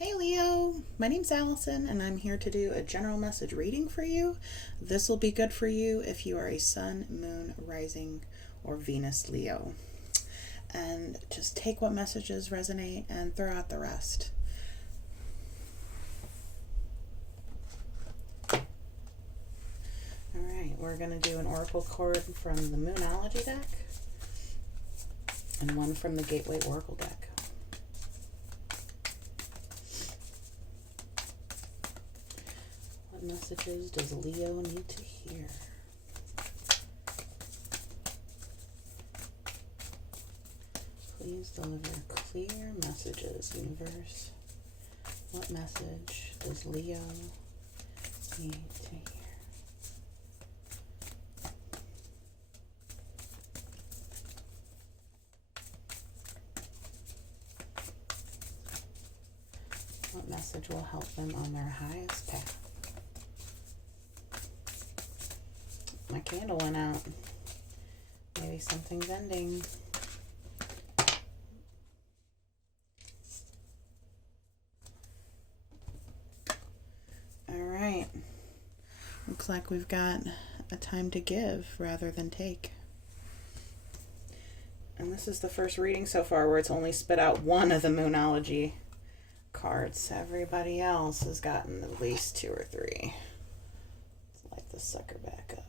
Hey Leo, my name's Allison and I'm here to do a general message reading for you. This will be good for you if you are a Sun, Moon, Rising, or Venus Leo. And just take what messages resonate and throw out the rest. Alright, we're going to do an oracle card from the Moonology deck and one from the Gateway Oracle deck. What messages does Leo need to hear? Please deliver clear messages, universe. What message does Leo need to hear? What message will help them on their highest path? My candle went out. Maybe something's ending. Alright. Looks like we've got a time to give rather than take. And this is the first reading so far where it's only spit out one of the Moonology cards. Everybody else has gotten at least two or three. Let's light this sucker back up.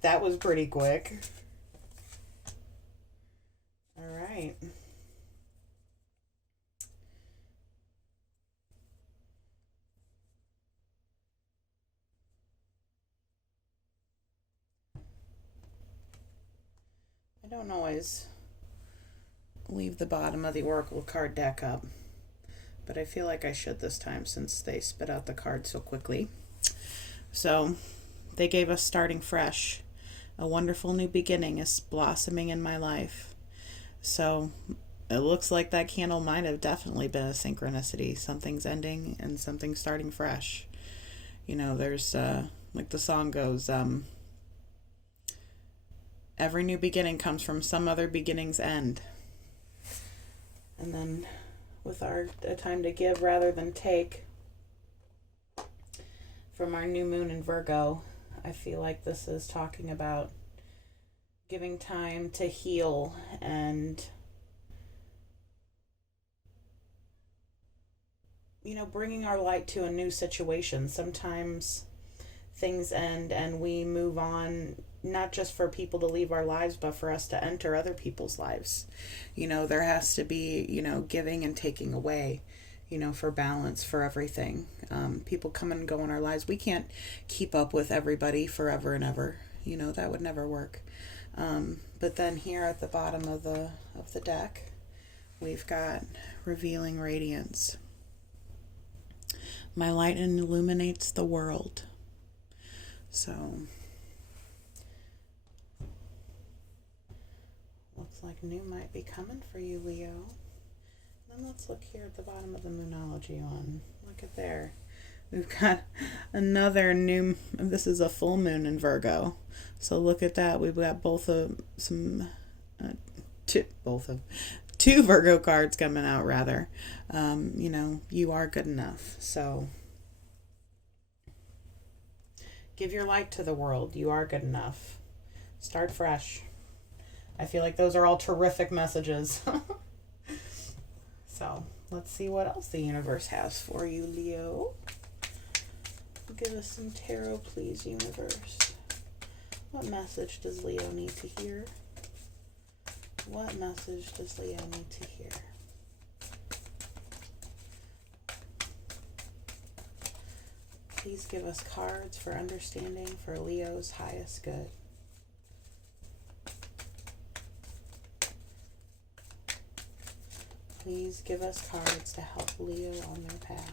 That was pretty quick. All right. I don't always leave the bottom of the Oracle card deck up, but I feel like I should this time since they spit out the card so quickly. So they gave us starting fresh. A wonderful new beginning is blossoming in my life. So it looks like that candle might have definitely been a synchronicity. Something's ending and something's starting fresh. You know, there's, like the song goes, every new beginning comes from some other beginning's end. And then with our a time to give rather than take from our new moon in Virgo, I feel like this is talking about giving time to heal and, you know, bringing our light to a new situation. Sometimes things end and we move on, not just for people to leave our lives, but for us to enter other people's lives. You know, there has to be, you know, giving and taking away, you know, for balance, for everything. People come and go in our lives. We can't keep up with everybody forever and ever. You know, that would never work. But then here at the bottom of the deck, we've got revealing radiance. My light illuminates the world. So looks like new might be coming for you, Leo. Then let's look here at the bottom of the Moonology one. Look at there. We've got another new, this is a full moon in Virgo. So look at that. We've got two Virgo cards coming out rather. You know, you are good enough. So give your light to the world. You are good enough. Start fresh. I feel like those are all terrific messages. So let's see what else the universe has for you, Leo. Give us some tarot, please, universe. What message does Leo need to hear? What message does Leo need to hear? Please give us cards for understanding for Leo's highest good. Please give us cards to help Leo on their path.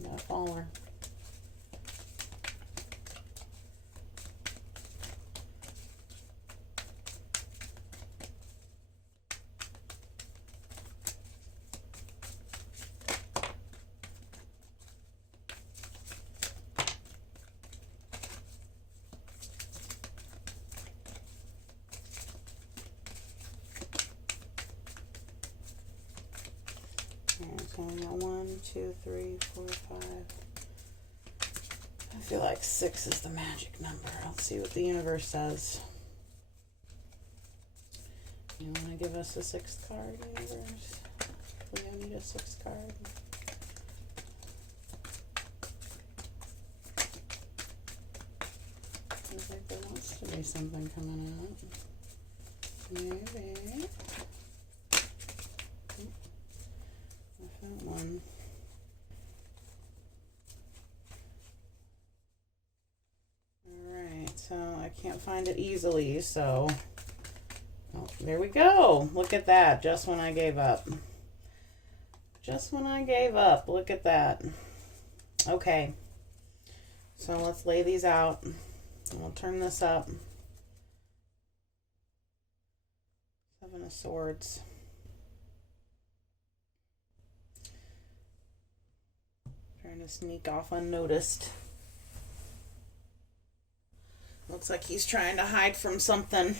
No faller. So we got 1, 2, 3, 4, 5. I feel like 6 is the magic number. Let's see what the universe says. You want to give us a 6th card, universe? We don't need a 6th card. Seems like there wants to be something coming out. Maybe. I found one. Alright, so I can't find it easily, so... Oh, there we go. Look at that. Just when I gave up. Just when I gave up. Look at that. Okay. So let's lay these out. And we'll turn this up. 7 of Swords. Trying to sneak off unnoticed. Looks like he's trying to hide from something.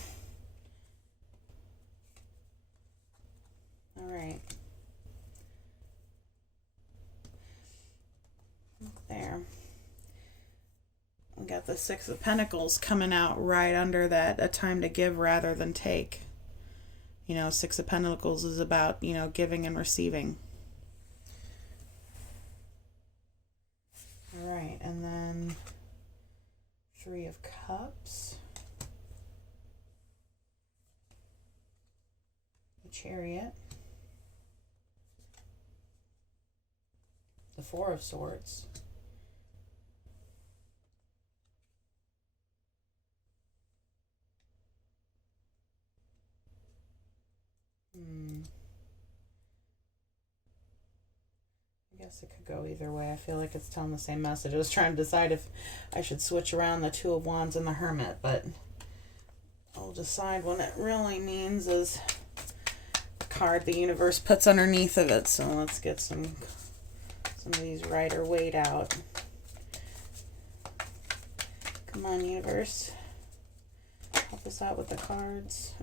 Alright. There. We got the 6 of Pentacles coming out right under that, a time to give rather than take. You know, 6 of Pentacles is about, you know, giving and receiving. Alright, and then 3 of Cups. The Chariot. The 4 of Swords. I guess it could go either way. I feel like it's telling the same message. I was trying to decide if I should switch around the 2 of Wands and the Hermit, but I'll decide what it really means is the card the universe puts underneath of it. So let's get some of these Rider Waite out. Come on, universe. Help us out with the cards.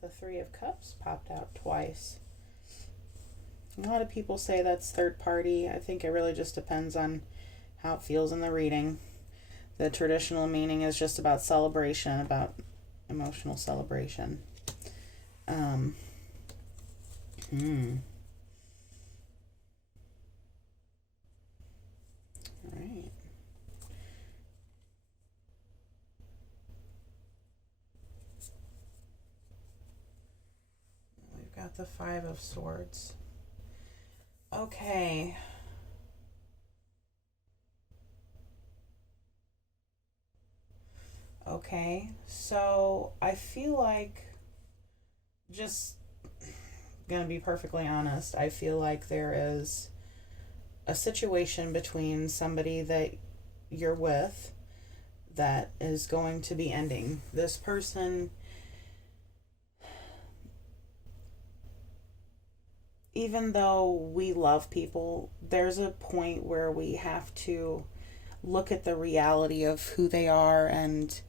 The 3 of Cups popped out twice. A lot of people say that's third party. I think it really just depends on how it feels in the reading. The traditional meaning is just about celebration, about emotional celebration. Right. Got the 5 of Swords. Okay. Okay, so I feel like, just gonna be perfectly honest, I feel like there is a situation between somebody that you're with that is going to be ending. This person, even though we love people, there's a point where we have to look at the reality of who they are and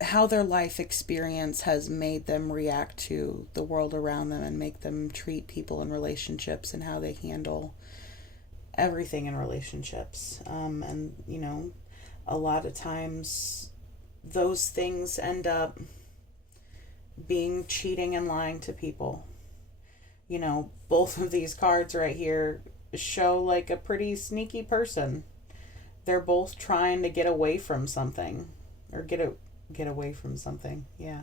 how their life experience has made them react to the world around them and make them treat people in relationships and how they handle everything in relationships. And, you know, a lot of times those things end up being cheating and lying to people. You know, both of these cards right here show like a pretty sneaky person. They're both trying to get away from something, or get away from something. Yeah.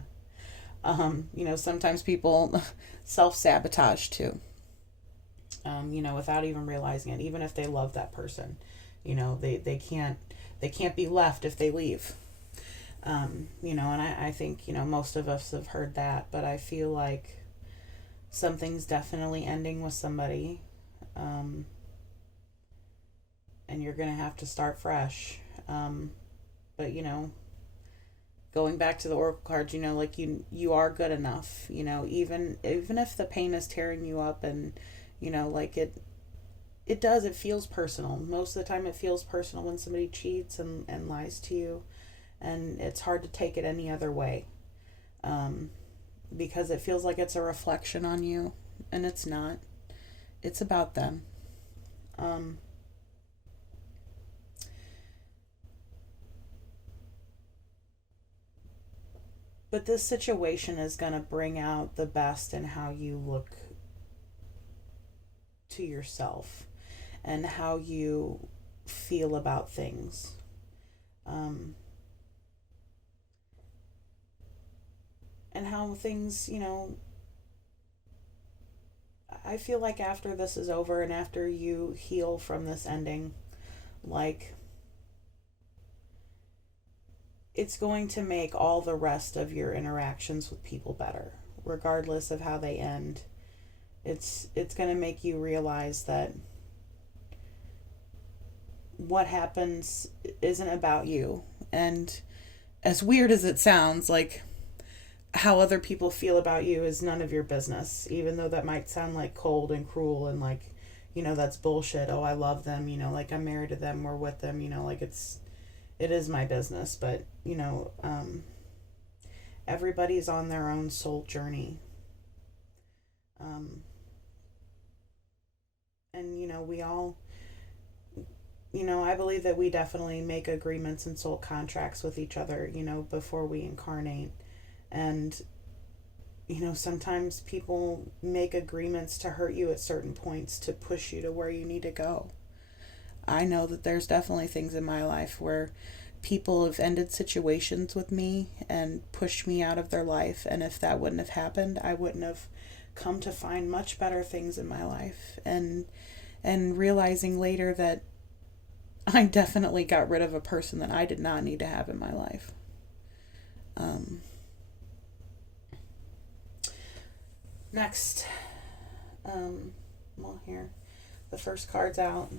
You know, sometimes people self-sabotage too. You know, without even realizing it, even if they love that person, you know, they can't be left if they leave. You know, and I think, you know, most of us have heard that, but I feel like something's definitely ending with somebody. Um, and you're going to have to start fresh. But, you know, going back to the oracle cards, you know, like you are good enough, you know, even if the pain is tearing you up, and you know, like it feels personal. Most of the time it feels personal when somebody cheats and lies to you, and it's hard to take it any other way. um, because it feels like it's a reflection on you, and it's not. It's about them. um, but this situation is going to bring out the best in how you look to yourself and how you feel about things. Um, and how things, you know, I feel like after this is over and after you heal from this ending, like it's going to make all the rest of your interactions with people better, regardless of how they end. It's going to make you realize that what happens isn't about you. And as weird as it sounds, like how other people feel about you is none of your business, even though that might sound like cold and cruel and like, you know, that's bullshit. Oh, I love them, you know, like I'm married to them, we're with them, you know, like it is my business. But, you know, everybody's on their own soul journey. Um, and, you know, we all, you know, I believe that we definitely make agreements and soul contracts with each other, you know, before we incarnate. And, you know, sometimes people make agreements to hurt you at certain points to push you to where you need to go. I know that there's definitely things in my life where people have ended situations with me and pushed me out of their life. And if that wouldn't have happened, I wouldn't have come to find much better things in my life. And realizing later that I definitely got rid of a person that I did not need to have in my life. Um, Next, well, here, the first card's out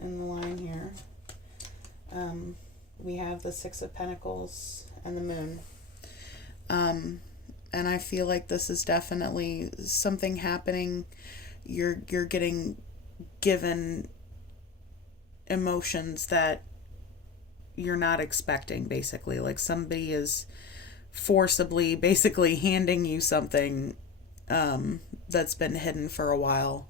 in the line here. We have the Six of Pentacles and the Moon. And I feel like this is definitely something happening. You're getting given emotions that you're not expecting, basically. Like somebody is forcibly basically handing you something that's been hidden for a while.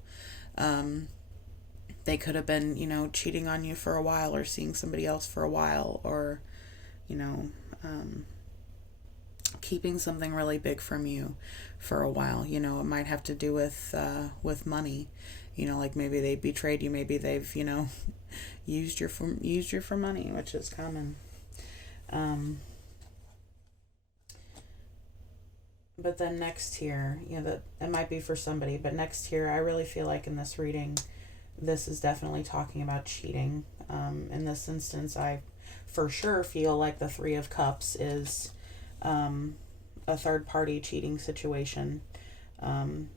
They could have been, you know, cheating on you for a while, or seeing somebody else for a while, or, you know, keeping something really big from you for a while. You know, it might have to do with money. You know, like maybe they betrayed you, maybe they've, you know, used you for money, which is common. But then next here, you know, that it might be for somebody, but next here, I really feel like in this reading, this is definitely talking about cheating. In this instance, I for sure feel like the Three of Cups is a third party cheating situation. You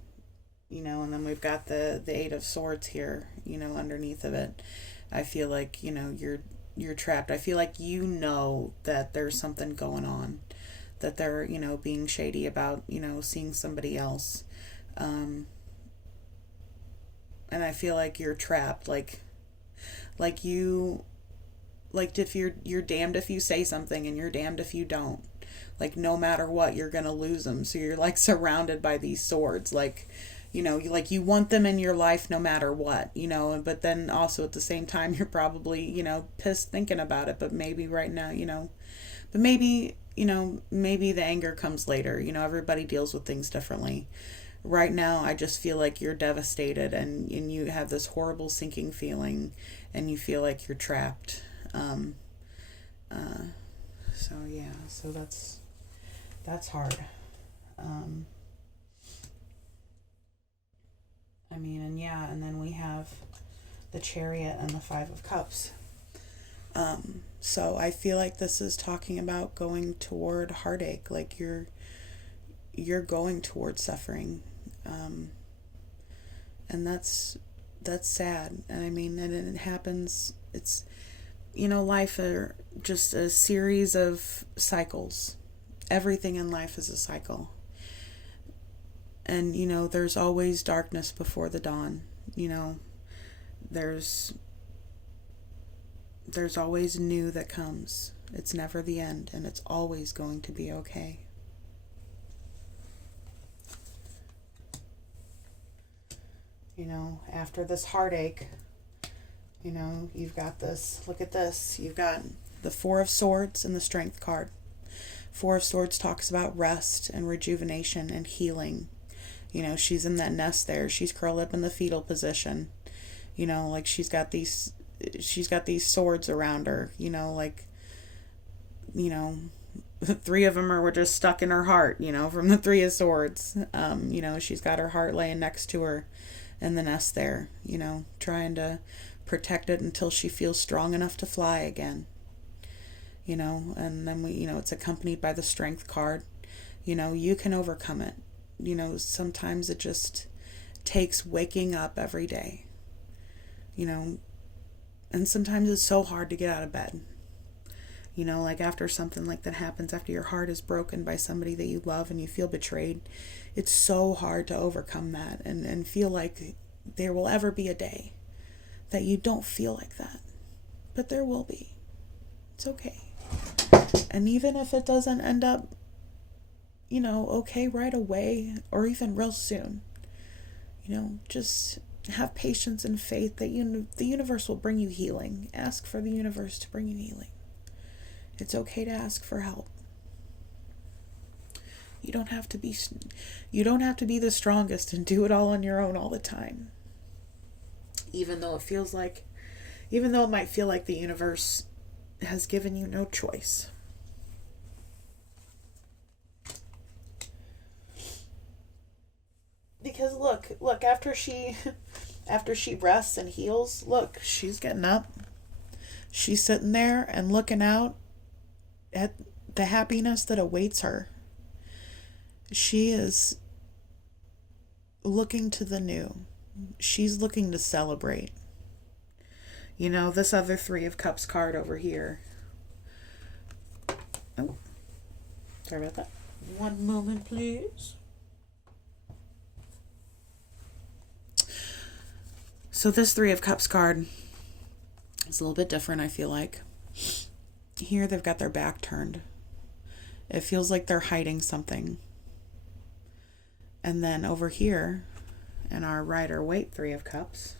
know, and then we've got the Eight of Swords here, you know, underneath of it. I feel like, you know, you're trapped. I feel like you know that there's something going on, that they're, you know, being shady about, you know, seeing somebody else. And I feel like you're trapped, like you, like if you're damned if you say something and you're damned if you don't. Like no matter what, you're gonna lose them. So you're like surrounded by these swords, like, you know, you want them in your life no matter what, you know, but then also at the same time you're probably, you know, pissed thinking about it, but maybe right now, you know, but maybe, you know, maybe the anger comes later. You know, everybody deals with things differently. Right now, I just feel like you're devastated, and you have this horrible sinking feeling, and you feel like you're trapped. So yeah, so that's hard. Um, I mean, and yeah, and then we have the Chariot and the Five of Cups. So I feel like this is talking about going toward heartache, like you're going toward suffering. Um, and that's sad. And I mean, and it happens. It's, life are just a series of cycles. Everything in life is a cycle. And there's always darkness before the dawn. There's there's always new that comes. It's never the end, and it's always going to be okay. After this heartache, you've got this. Look at this. You've got the Four of Swords and the Strength card. Four of Swords talks about rest and rejuvenation and healing. She's in that nest there. She's curled up in the fetal position. Like she's got these swords around her, three of them were just stuck in her heart, from the Three of Swords. She's got her heart laying next to her in the nest there, trying to protect it until she feels strong enough to fly again. And then it's accompanied by the Strength card. You can overcome it. Sometimes it just takes waking up every day. And sometimes it's so hard to get out of bed. Like after something like that happens, after your heart is broken by somebody that you love and you feel betrayed, it's so hard to overcome that and feel like there will ever be a day that you don't feel like that. But there will be. It's okay. And even if it doesn't end up, okay right away or even real soon, just have patience and faith that the universe will bring you healing. Ask for the universe to bring you healing. It's okay to ask for help. You don't have to be the strongest and do it all on your own all the time. Even though it might feel like the universe has given you no choice. Because look, after she rests and heals, look, she's getting up. She's sitting there and looking out at the happiness that awaits her. She is looking to the new. She's looking to celebrate. This other Three of Cups card over here. Oh, sorry about that. One moment, please. So this Three of Cups card is a little bit different, I feel like. Here they've got their back turned. It feels like they're hiding something. And then over here, in our Rider-Waite Three of Cups,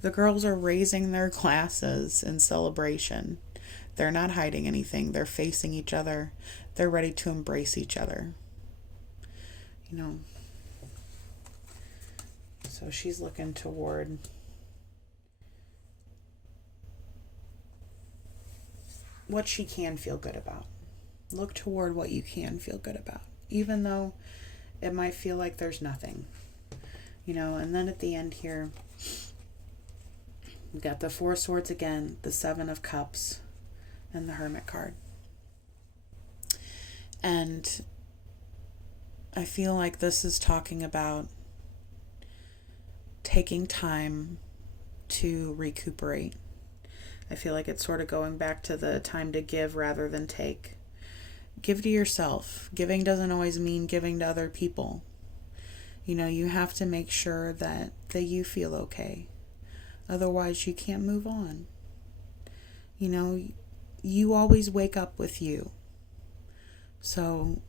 the girls are raising their glasses in celebration. They're not hiding anything. They're facing each other. They're ready to embrace each other. So she's looking toward what she can feel good about. Look toward what you can feel good about, even though it might feel like there's nothing. And then at the end here, we've got the Four of Swords again, the Seven of Cups, and the Hermit card. And I feel like this is talking about taking time to recuperate. I feel like it's sort of going back to the time to give rather than take. Give to yourself. Giving doesn't always mean giving to other people. You have to make sure that you feel okay. Otherwise, you can't move on. You always wake up with you. So,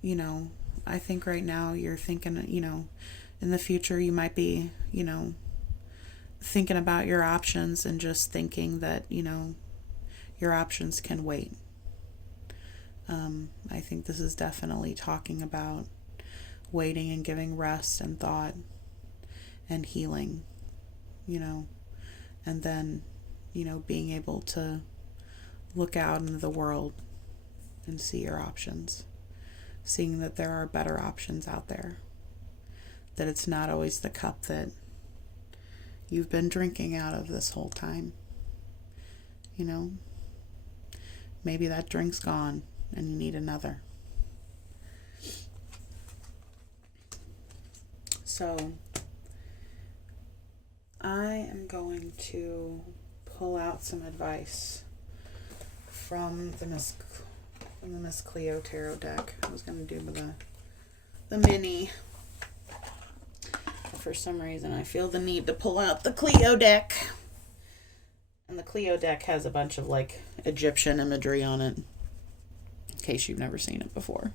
I think right now you're thinking, in the future you might be, thinking about your options and just thinking that, your options can wait. I think this is definitely talking about waiting and giving rest and thought and healing, and then, being able to look out into the world and see your options, seeing that there are better options out there, that it's not always the cup that you've been drinking out of this whole time. maybe that drink's gone and you need another. So I am going to pull out some advice from the Miss Cleo tarot deck. I was going to do the mini. For some reason, I feel the need to pull out the Cleo deck. And the Cleo deck has a bunch of like Egyptian imagery on it, in case you've never seen it before.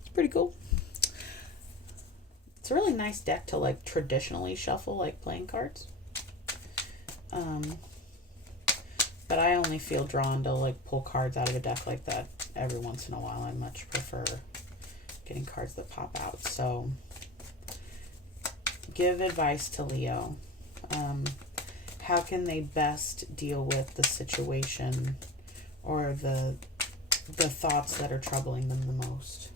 It's pretty cool. It's a really nice deck to like traditionally shuffle like playing cards. But I only feel drawn to like pull cards out of a deck like that every once in a while. I much prefer getting cards that pop out. So give advice to Leo. How can they best deal with the situation or the thoughts that are troubling them the most?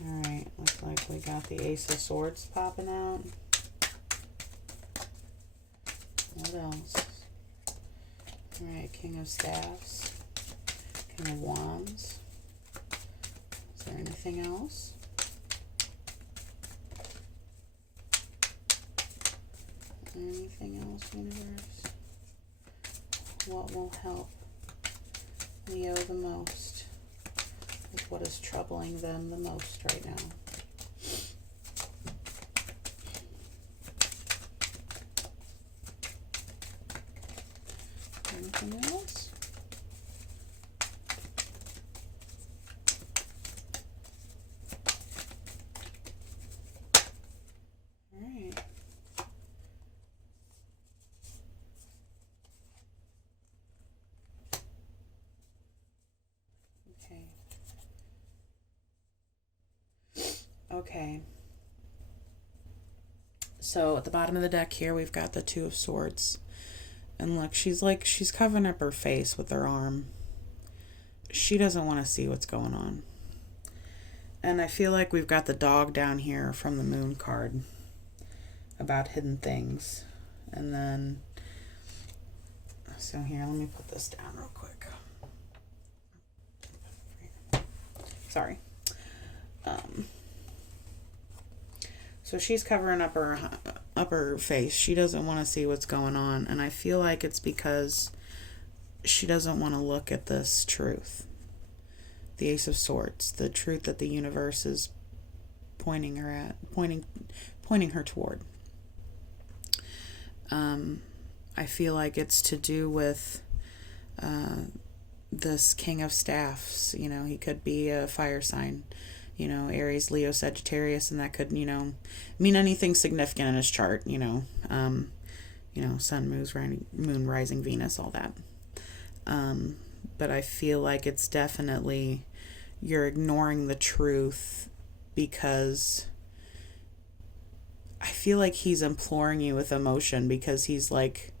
Alright, looks like we got the Ace of Swords popping out. What else? Alright, King of Staffs. King of Wands. Is there anything else? Anything else, universe? What will help Leo the most with what is troubling them the most right now? Anything else? Okay. So at the bottom of the deck here, we've got the Two of Swords. And look, she's covering up her face with her arm. She doesn't want to see what's going on. And I feel like we've got the dog down here from the Moon card about hidden things. And then, so here, let me put this down real quick. Sorry. So she's covering up her face. She doesn't want to see what's going on. And I feel like it's because she doesn't want to look at this truth. The Ace of Swords. The truth that the universe is pointing her toward. I feel like it's to do with this King of Staffs. You know, he could be a fire sign. You know, Aries, Leo, Sagittarius, and that could, mean anything significant in his chart, sun, moon, rising, Venus, all that. But I feel like it's definitely, you're ignoring the truth because I feel like he's imploring you with emotion because he's like,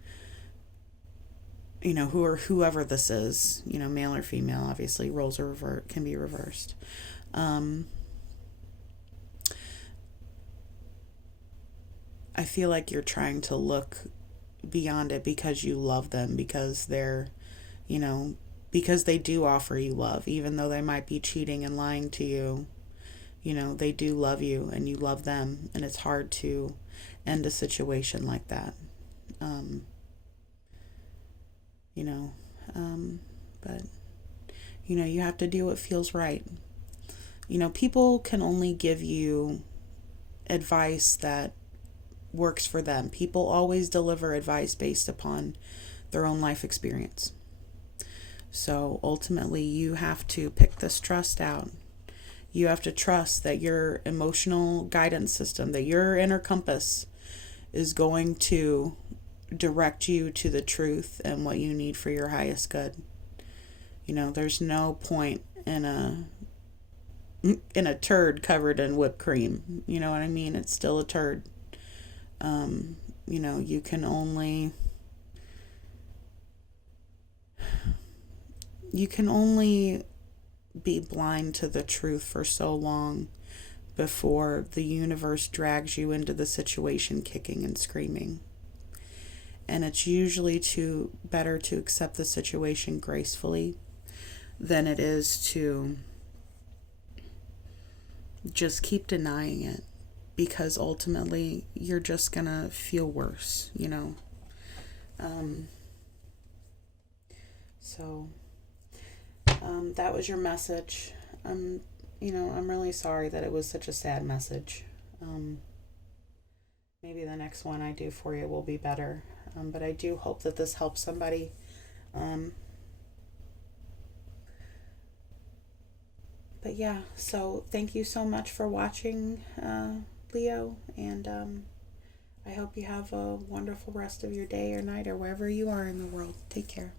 whoever this is, male or female, obviously, roles are can be reversed. I feel like you're trying to look beyond it because you love them, because they're, because they do offer you love, even though they might be cheating and lying to you. They do love you and you love them, and it's hard to end a situation like that. But you have to do what feels right. People can only give you advice that works for them. People always deliver advice based upon their own life experience. So ultimately, you have to pick this trust out. You have to trust that your emotional guidance system, that your inner compass is going to direct you to the truth and what you need for your highest good. There's no point in a turd covered in whipped cream. You know what I mean? It's still a turd. You can only be blind to the truth for so long before the universe drags you into the situation kicking and screaming. And it's usually better to accept the situation gracefully than it is to just keep denying it, because ultimately you're just gonna feel worse, you know. So that was your message. I'm really sorry that it was such a sad message. Maybe the next one I do for you will be better. But I do hope that this helps somebody. But yeah, so thank you so much for watching, Leo, and I hope you have a wonderful rest of your day or night or wherever you are in the world. Take care.